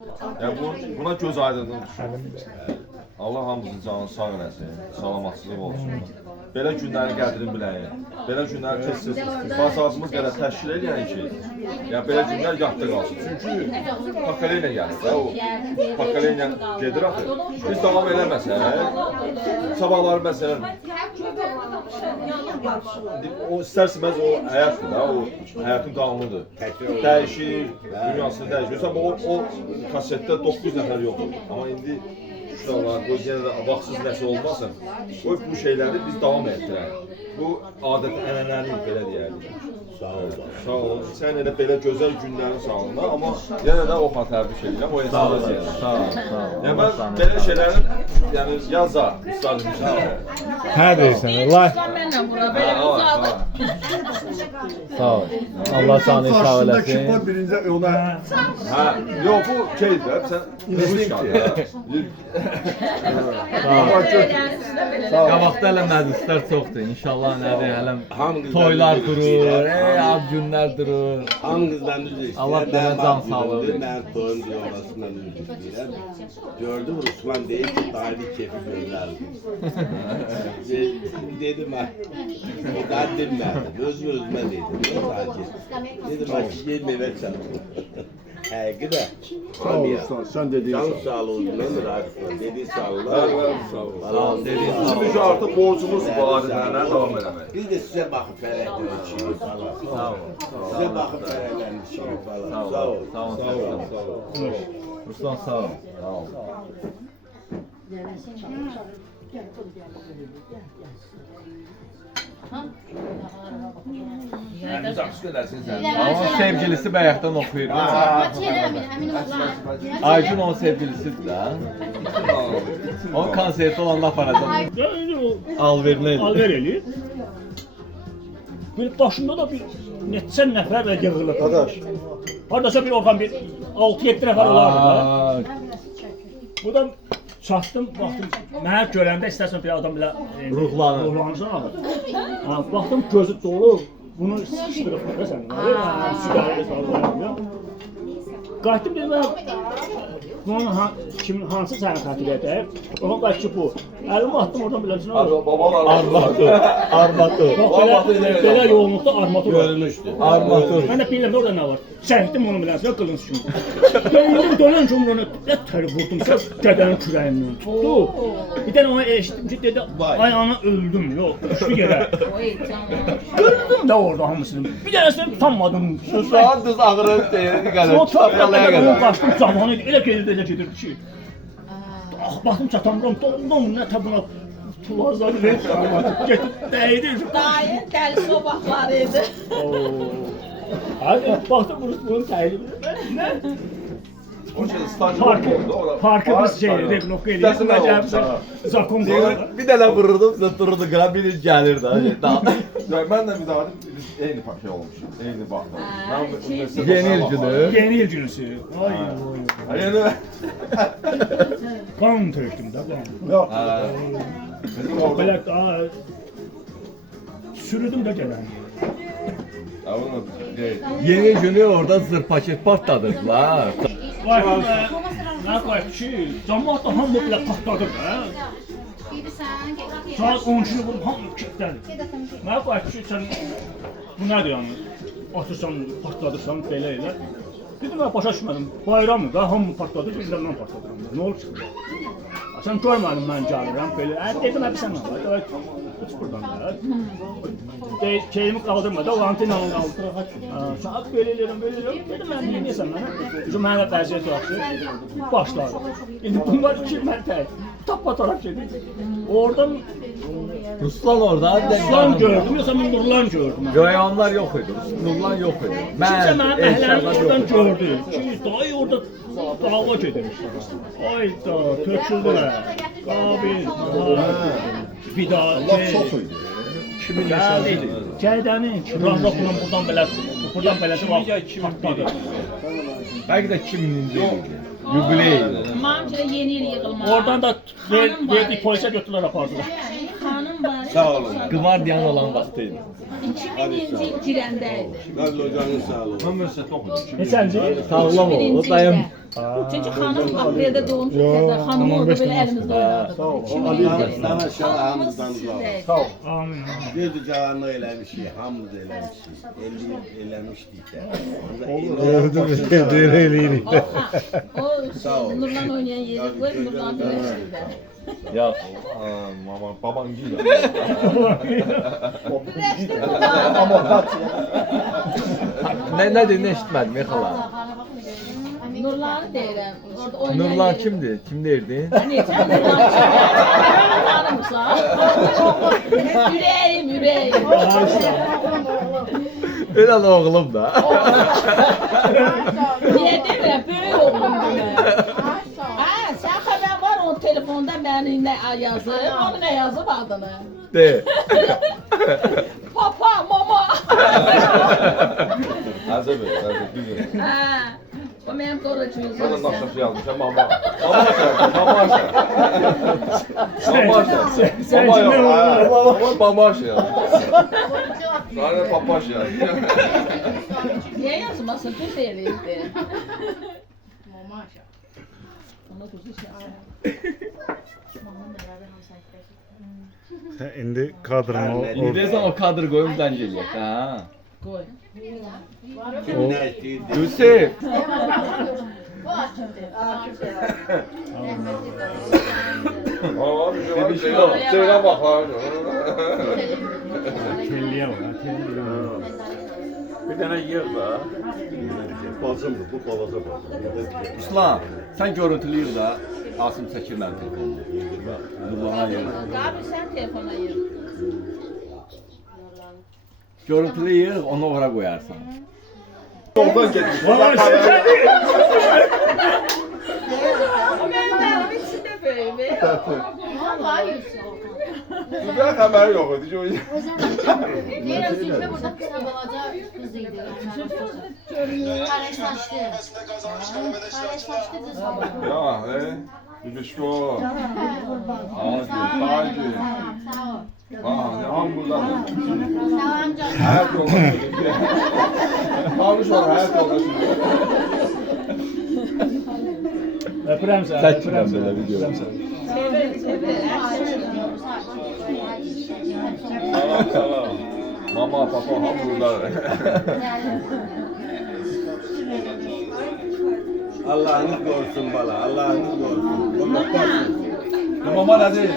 Yani buna göz aydınlıq Allah hamımızın canını sağ eləsin, salamatçılıq olsun. Belə günlərin qədrini biləyik. Belə günləri tez-tez istiqbasatımız qədər təşkil edən ki, yəni belə günlər yadda qalsın. Çünki pakaleylə gəlir də, o pakaleylə gedir axı. Biz davam eləməsək, sabahları məsələn, o istərsiniz o həyatdır da, o həyatın qanunludur. Dəyişir, dünyasını dəyişir. Amma o kasetdə 9 nəfər yoxdur. Amma indi var, bu yenə də vaxtsız nəsə olmasın. Bu şeyləri biz davam etdirək. Bu adət ənənəlik belə deyərdik. Sağ ol. Sağ ol. Sən elə belə gözəl günlərin sağlığında, amma yenə də o təbrik edirəm. O hesaba deyirəm. Sağ ol. Yəni mən belə şeylərin yəni yaza istadım. Hə deyirsən. Allah Mənlə bura belə uzadı. sağ ol. Allah səni sağ eləsin. Birinci ona Hə, yox bu şeydir, sən instinktdir. Qabaqda hələ məclislər çoxdur. İnşallah nədir, hələ toylar durur, ad günlər durur. Hamınızdan düz istəyirəm. Allah mənə can sağlığı versin. Mən toyun orasından düz istəyirəm. Gördüm Ruslan deyir ki, dairi kefi gözlərdi. Dedim ben, o da dinmədi. Özümə dedim. Dedim ben ki, meyvə çaldım. Həqiqi də. Sağ ol usta, sen dediğin Can sağ ol. sağlığından razıyam. Dediği sağlığı. Sağ ol. Sağ ol. Bizim artıq borcumuz bu adətlərlə davam eləmək. Biz de size bakıp fərəhlənmişik falan. Sağ ol. Size bakıp fərəhlənmişik falan. Sağ ol. Sağ ol. Ruslan sağ ol. Sağ ol. Yəni uzaq gedərsin sən. Ama sevgilisi bayaqdan oxuyur. Aycun onun sevgilisidir də. Onun konserti olanda aparacaq. Alvermə edir. Alver eləyir. Bir başında da bir neçə nəfər yığılır. Arkadaş, Hardasa bir oradan bir 6-7 nəfər olardı da. Bu da çatdım, baxdım, mənə görəndə istərsən bir adam belə Ruhlanır. ruhlanırsan alır. Ha, baxdım gözü dolu, bunu sıxışdırıb da sən. Siqaret salır. Qayıtdım dedim, bunun hansı səni xətir edər? Ona qayıt ki bu. Əlimi atdım oradan biləsin. Babalar Armatör. Armatör. Belə yoğunluqda armatür var. Görmüşdü. Armatör. Mən də bilirəm orada nə var. Çəkdim onu biləsən, qılınc kimi. Döndüm, dönən cümləni tər vurdum, qədənin kürəyindən tutdu. Bir dənə ona eşitdim ki, dedi, ay ana öldüm, yox, düşdü yerə. Öldüm də orada hamısını. Bir dənəsini tutanmadım. Saat düz ağırın deyirdi O gəlib. Çapalaya tapdaqda qədər. qaçdım, zamanı elə gedirdi ki. Ah, baxdım çatamıram, dondum, nə tabuna tulazlar verib, getib dəydi. Dayı dəli sobaqları idi. Hadi baxdım bunun təyini. Nə? o şey stadion oldu. Parkı biz şey reknokka eləyib, məcəbsə zakon qoyarlar. Bir dənə vururdum, dururdu qıra biri gəlir də. Mən də bir daha eyni şey olmuşum. Eyni baxdım. Yeni il günü. Yeni il günüsü. Ay ay. Yeni Kan tökdüm də kan. yok. bizim orada Belə sürüdüm də gələn. onu deyil. Yeni il günü orada zır paket partladılar. Vay nə qoyub ki, cəmaət da hamı belə partladır da. Saat 12-ni vurub hamı kilitlədi. Nə qoyub ki, sən bu nədir yəni? Atırsan, partladırsan belə elə. Dedim mən başa düşmədim. Bayramdır da hamı partladır, bir də mən partladıram. Nə olub çıxdı? Sən görmədin mən gəlirəm belə. Dedim hə sən nə var? Uç buradan da. Keyimi qaldırmadı, o antenanı qaldıraq. Saat belə eləyirəm, belə eləyirəm. Dedim mən neyəsən mənə? Bizim mənə vəziyyət yaxşı. Başladı. İndi bunlar iki mən tək. Tapa taraf gedir. Oradan Ruslan orada. Ruslan gördüm, yoxsa mən Nurlan gördüm. Rayonlar yox idi. Nurlan yox idi. Kimsə mənim məhəlləmi oradan gördü. Ki, dayı orada dava gedirmiş. Ayda, töküldülər. Qabil. Bir daha. Allah çok iyiydi. Kimin yaşadı? Cədənin. Rahmetlə buradan belə partladı. Bəlkə də 2000-ci il. Yubiley. Mamçıda yeni il yığılma. Oradan da verdik polisə götürdülər apardılar. Xanım var. Sağ olun. Qvardiyan olan vaxtı idi. 2000-ci il girəndə idi. Nazlı hocanın sağlığı. Mən məsələn oxudum. Neçənci? Sağlam ol. O dayım Çünkü hanım aprelde doğmuş. Hanım orada böyle elimizde oynadı. Sana şalağımızdan uzak. Sağ ol. Amin. Dedi canlı eləmişik, hamımız eləmişik. 50 yıl eləmişdik də. O Nurlan oynayan yeri koyup Nurlan birleştirdi. Ya Mama, baban giyiyor. ne dedin eşitmedim xala. Nurlan'ı deyirəm. Orada oynayan Nurlan yeri- kimdi? Kim derdi? Necə Nurlan tanımırsan? Yüreğim. Öyle oğlum da. Niye demirəm? Böyük oğlum demək. Ha, sən xəbər var onun telefonda məni nə yazıb, onu nə yazıb adını? De. Papa, mama. Hazır ver, güzel. Ha, o mənim qoracığım. Sana nasıl şey yazmışam mama. Mama aşağı. Mama aşağı. Mama yok. Mama aşağı. Sana papa aşağı. Niye yazmasın? Tüm belirdi. Onu kuzuşlar. İndi kadrın o İndirsən o kadr qoyumdan geliyor. Ha. Koy. Yusuf. Aa, bir şey var. Şeyle bak ha. Telliye var. Bir dənə yer var. Bacımdır, bu balaca bacım. İslam, sən görüntülüyür da Asım çəkir mənim telefonumu. Nurlan'a yer. Qabil sən telefona yığ. Görüntülüyür, onu ora qoyarsan. Oradan getmiş. Valla şükür. O mənim əlim içində böyük. Güzel haber yok. Diyor. Diğer Zülfü burada kısa balaca kızıydı. Kare saçlı. Kare saçlı kız. Ya Bibişko. Hadi. Sağ ol. Ne hamburger. Sağ ol amca. Hayat yoldaşı. Kalmış var hayat yoldaşı. Öpürəm səni. Çəkirəm belə video. Salam. Mama, papa hamburger. Allah'ınız korusun bala, Allah'ınız korusun. Unutmasın. Mama ne deyir?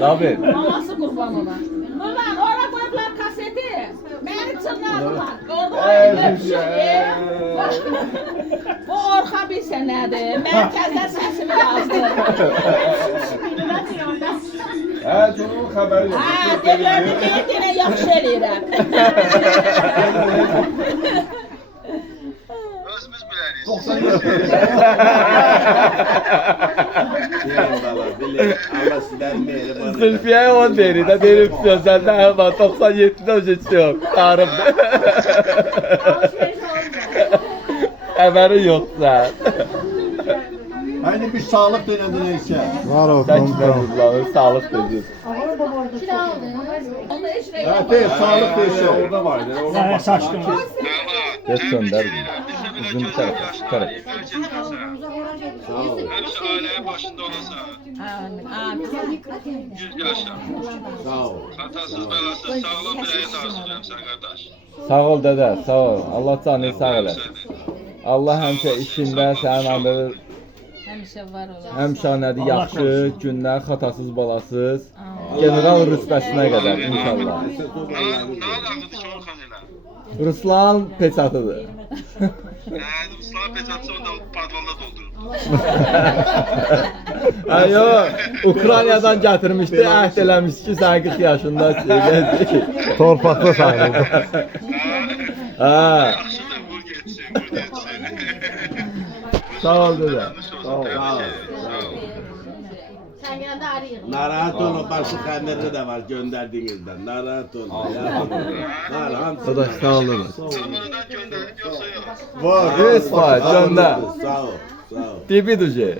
Tabii. Maması qurban ona. Nurlan, ora qoyublar kaseti. Məni çınladılar. Orada oynayan bir şey. Bu Orxa bilsə nədir? Mərkəzdə səsimi yazdı. Çocuğun haberi yok. Ha, deyirdi ki, yenə yaxşı eləyirəm. Diyelim bala, bile. Allah sizden mehriban. Zülfiye'ye 10 deri de benim sözlerden hemen 97'de öncesi yok. Tarım. Haberin yok sen. Hani bir sağlık döneminde neyse. var o Sen komutan. kime vurdular? Sağlık dedi. Kilo aldı. Onu heç nə Evet değil, sağlık neyse. Orada var. Orada Saçdım. Geç gönder. Uzun bir taraf. Şu taraf. Hepsi ailenin başında olasa, yüz yaşa. Sağ ol. Hatasız belasız sağlam bir hayat arzulayıyorum sen kardeş. Sağ ol dede, sağ ol. Allah canını sağ elə. Allah həmişə işində sənin anları həmişə var olar. həmişə nədir yaxşı, günlər, xatasız, balasız. General rütbəsinə qədər inşallah. Daha da ağıdı ki Orhan elə. Ruslan peçatıdır. Islah peçatsı onda padvalda doldurur. Ayo, Ukraynadan gətirmişdi, əhd eləmiş ki, sən 40 yaşında Torpaqda sayıldı. Ha, Yaxşıdır, vur geçsin, vur geçsin. sağ ol dede. Sağ ol. Sen geldi arayın. Narahat olun, başı kendinde de var gönderdiğinizden. Narahat olun. Narahat. Dadaş, sağ ol dede. Samırıdan gönderdim yoksa yok. Var. 100 faiz, gönder. Sağ ol. Sağ ol. Dibi düce.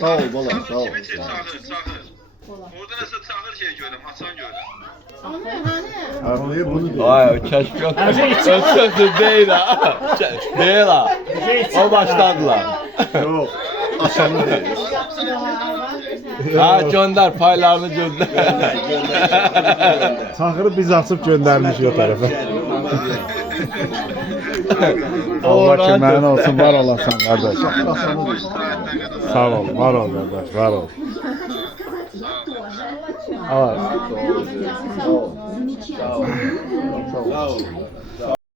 Sağ ol bala, sağ ol. Kimi çağır, çağır. Orada nasıl çağır şey görüm, Hasan görüm. Araya bunu diyor. Vay o kəşfiyyat. Ölçüsü deyil ha. Deyil ha. O başladılar. Yok. Aşağıda değil. Ha gönder paylarını gönder. Çaxırı biz açıb göndərmişik o tərəfə. Allah köməyin olsun, var olasan qardaş. Sağ ol, var ol qardaş, var ol. Al. Sağ ol.